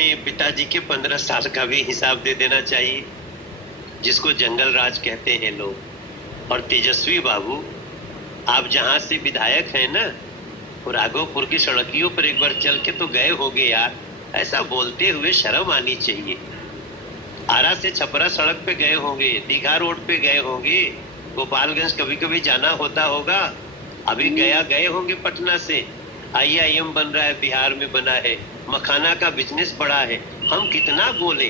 अपने पिताजी के 15 साल का भी हिसाब दे देना चाहिए, जिसको जंगल राज कहते हैं लोग। और तेजस्वी बाबू, आप जहां से विधायक हैं ना, वो राघोपुर की सड़कियों पर एक बार चल के तो गए होंगे यार। ऐसा बोलते हुए शर्म आनी चाहिए। आरा से छपरा सड़क पे गए होंगे, दीघा रोड पे गए होंगे, गोपालगंज कभी कभी जाना होता होगा, अभी गया गए होंगे पटना से। IIM बन रहा है, बिहार में बना है, मखाना का बिजनेस बड़ा है। हम कितना बोले,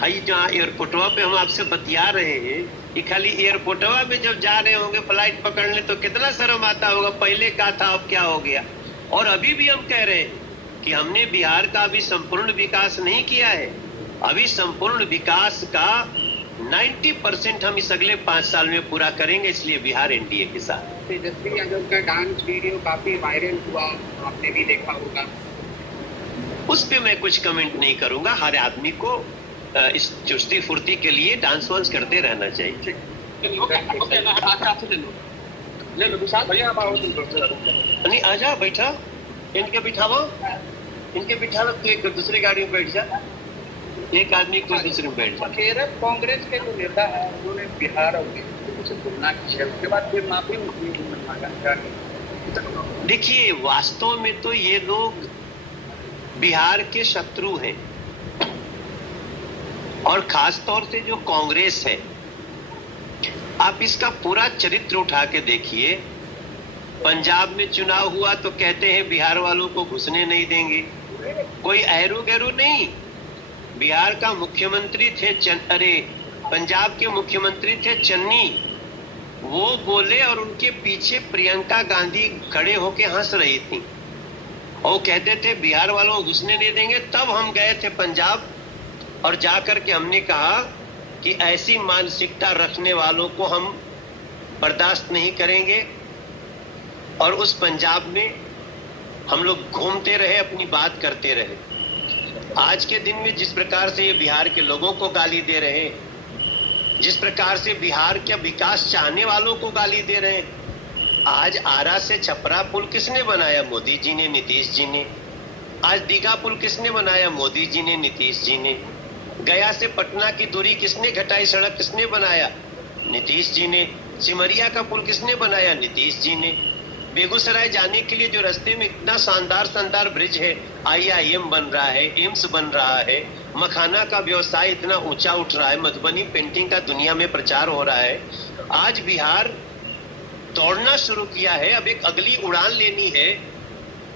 हाई जहाँ एयरपोर्टवा पे हम आपसे बतिया रहे हैं कि खाली एयरपोर्टवा में जब जा रहे होंगे फ्लाइट पकड़ने तो कितना शर्म आता होगा, पहले क्या था अब क्या हो गया। और अभी भी हम कह रहे हैं कि हमने बिहार का अभी संपूर्ण विकास नहीं किया है। अभी संपूर्ण विकास का 90% हम इस अगले 5 साल में पूरा करेंगे, इसलिए बिहार एनडीए के साथ। तेजस्वी यादव का डांस वीडियो काफी वायरल हुआ, आपने भी देखा होगा। उस पे मैं कुछ कमेंट नहीं करूंगा। हर आदमी को इस चुस्ती फुर्ती के लिए डांस वांस करते रहना चाहिए। नहीं, आजा, बैठा, इनके बिठावा, तो एक दूसरी गाड़ी में बैठ जा, एक आदमी को दूसरे में बैठ जा। केरल कांग्रेस के जो नेता है उन्होंने बिहार और से तुलना की है, उसके बाद फिर माफी मांगा। देखिए, वास्तव में तो ये लोग बिहार के शत्रु हैं, और खास तौर से जो कांग्रेस है। आप इसका पूरा चरित्र उठा के देखिए। पंजाब में चुनाव हुआ तो कहते हैं बिहार वालों को घुसने नहीं देंगे, कोई ऐरू गैरू नहीं। बिहार का मुख्यमंत्री थे पंजाब के मुख्यमंत्री थे चन्नी, वो बोले और उनके पीछे प्रियंका गांधी खड़े होके हंस रही थी, और कहते थे बिहार वालों को घुसने नहीं देंगे। तब हम गए थे पंजाब और जाकर के हमने कहा कि ऐसी मानसिकता रखने वालों को हम बर्दाश्त नहीं करेंगे। और उस पंजाब में हम लोग घूमते रहे, अपनी बात करते रहे। आज के दिन में जिस प्रकार से ये बिहार के लोगों को गाली दे रहे हैं, जिस प्रकार से बिहार के विकास चाहने वालों को गाली दे रहे हैं। आज आरा से छपरा पुल किसने बनाया? मोदी जी ने, नीतीश जी ने। आज दीघा पुल किसने बनाया? मोदी जी ने, नीतीश जी ने। गया से पटना की दूरी किसने घटाई? सड़क किसने बनाया? नीतीश जी ने। सिमरिया का पुल किसने बनाया? नीतीश जी ने। बेगूसराय जाने के लिए जो रास्ते में इतना शानदार ब्रिज है, IIM बन रहा है, एम्स बन रहा है, मखाना का व्यवसाय इतना ऊंचा उठ रहा है, मधुबनी पेंटिंग का दुनिया में प्रचार हो रहा है। आज बिहार दौड़ना शुरू किया है, अब एक अगली उड़ान लेनी है,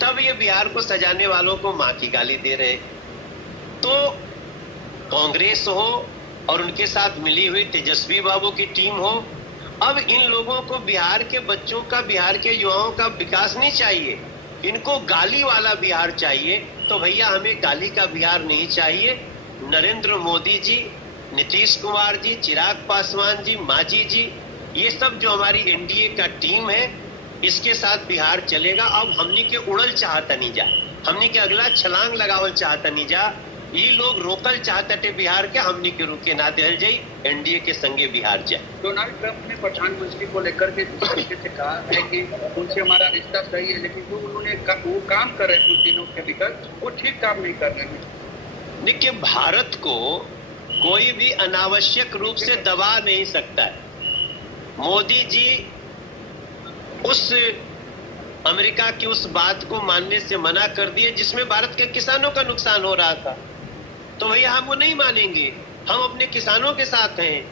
तब ये बिहार को सजाने वालों को मां की गाली दे रहे। तो कांग्रेस हो और उनके साथ मिली हुई तेजस्वी बाबू की टीम हो, अब इन लोगों को बिहार के बच्चों का, बिहार के युवाओं का विकास नहीं चाहिए, इनको गाली वाला बिहार चाहिए। तो भैया हमें गाली का बिहार नहीं चाहिए। नरेंद्र मोदी जी, नीतीश कुमार जी, चिराग पासवान जी, मांझी जी, ये सब जो हमारी एनडीए का टीम है, इसके साथ बिहार चलेगा। अब हमनी के उड़ल चाहता नहीं जा, हमनी के अगला छलांग लगावल चाहता नहीं जा। ये लोग रोकल चाहते बिहार के, हमनी के रुके ना दिल जाई, एनडीए के संगे बिहार जाए। डोनाल्ड ट्रंप ने प्रधानमंत्री को लेकर के जिस तरीके से कहा है कि उनसे हमारा रिश्ता सही है, लेकिन जो उन्होंने वो काम कर रहे थे उन दिनों के विकल्प, वो ठीक काम नहीं कर रहे हैं। देखिए, भारत को कोई भी अनावश्यक रूप से दबा नहीं सकता है। मोदी जी उस अमेरिका की उस बात को मानने से मना कर दिए जिसमें भारत के किसानों का नुकसान हो रहा था। तो भैया हम वो नहीं मानेंगे, हम अपने किसानों के साथ हैं।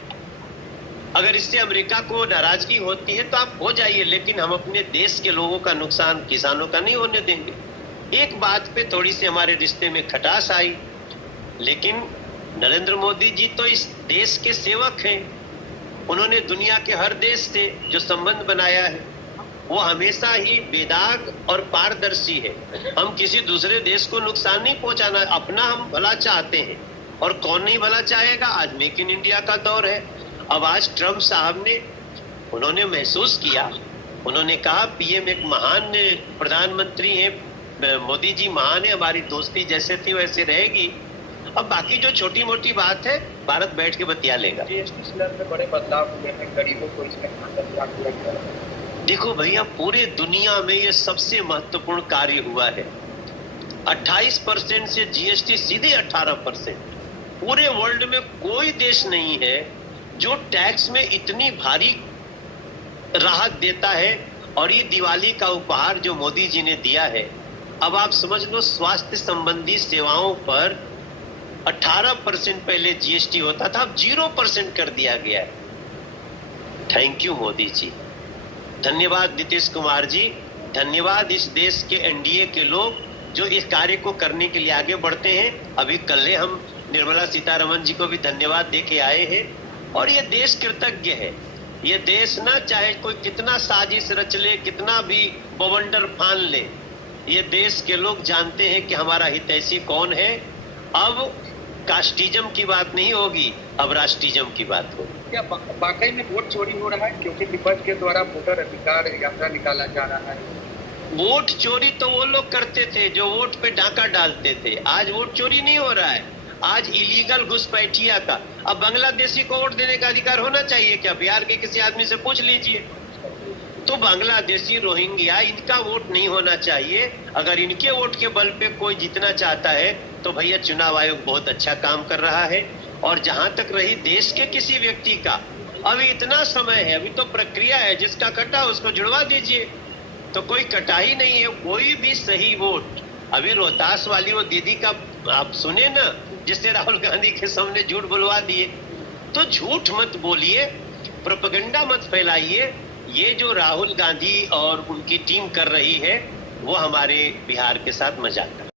अगर इससे अमेरिका को नाराजगी होती है तो आप हो जाइए, लेकिन हम अपने देश के लोगों का नुकसान किसानों का नहीं होने देंगे। एक बात पे थोड़ी सी हमारे रिश्ते में खटास आई, लेकिन नरेंद्र मोदी जी तो इस देश के सेवक हैं। उन्होंने दुनिया के हर देश से जो संबंध बनाया है वो हमेशा ही बेदाग और पारदर्शी है। हम किसी दूसरे देश को नुकसान नहीं पहुंचाना, अपना हम भला चाहते हैं। और कौन नहीं भला चाहेगा? आज मेक इन इंडिया का दौर है। अब आज ट्रंप साहब ने, उन्होंने महसूस किया, उन्होंने कहा पीएम एक महान प्रधानमंत्री है, मोदी जी महान है, हमारी दोस्ती जैसे थी वैसे रहेगी। अब बाकी जो छोटी मोटी बात है भारत बैठ के बतिया लेगा। जीएसटी स्लैब में बड़े बदलाव हुए हैं, गरीबों को इसमें देखो भैया, पूरे दुनिया में ये सबसे महत्वपूर्ण कार्य हुआ है। 28% से जीएसटी सीधे 18%। पूरे वर्ल्ड में कोई देश नहीं है जो टैक्स में इतनी भारी राहत देता है। और ये दिवाली का उपहार जो मोदी जी ने दिया है, अब आप समझ लो स्वास्थ्य संबंधी सेवाओं पर 18% पहले जीएसटी होता था, अब 0% कर दिया गया है। थैंक यू मोदी जी, धन्यवाद नीतीश कुमार जी, धन्यवाद इस देश के एनडीए के लोग जो इस कार्य को करने के लिए आगे बढ़ते हैं। अभी कल हम निर्मला सीतारमण जी को भी धन्यवाद देके आए हैं और ये देश कृतज्ञ है। ये देश ना चाहे कोई कितना साजिश रच ले, कितना भी बवंडर फान ले, ये देश के लोग जानते हैं कि हमारा हितैषी कौन है। अब कास्टिज्म की बात नहीं होगी, अब राष्ट्रीज्म की बात होगी। क्या वाकई में वोट चोरी हो रहा है? क्योंकि विपक्ष के द्वारा वोटर अधिकार यात्रा निकाला जा रहा है। वोट चोरी तो वो लोग करते थे जो वोट पे डाका डालते थे। आज वोट चोरी नहीं हो रहा है, आज इलीगल घुसपैठिया का। अब बांग्लादेशी को वोट देने का अधिकार होना चाहिए क्या? बिहार के किसी आदमी से पूछ लीजिए। तो बांग्लादेशी, रोहिंग्या, इनका वोट नहीं होना चाहिए। अगर इनके वोट के बल पे कोई जीतना चाहता है तो भैया चुनाव आयोग बहुत अच्छा काम कर रहा है। और जहां तक रही देश के किसी व्यक्ति का, अभी इतना समय है, अभी तो प्रक्रिया है, जिसका कटा उसको जुड़वा दीजिए। तो कोई कटा ही नहीं है, कोई भी सही वोट। अभी रोहतास वाली वो दीदी का आप सुने ना, जिससे राहुल गांधी के सामने झूठ बुलवा दिए। तो झूठ मत बोलिए, प्रोपेगेंडा मत फैलाइए। ये जो राहुल गांधी और उनकी टीम कर रही है वो हमारे बिहार के साथ मजाक कर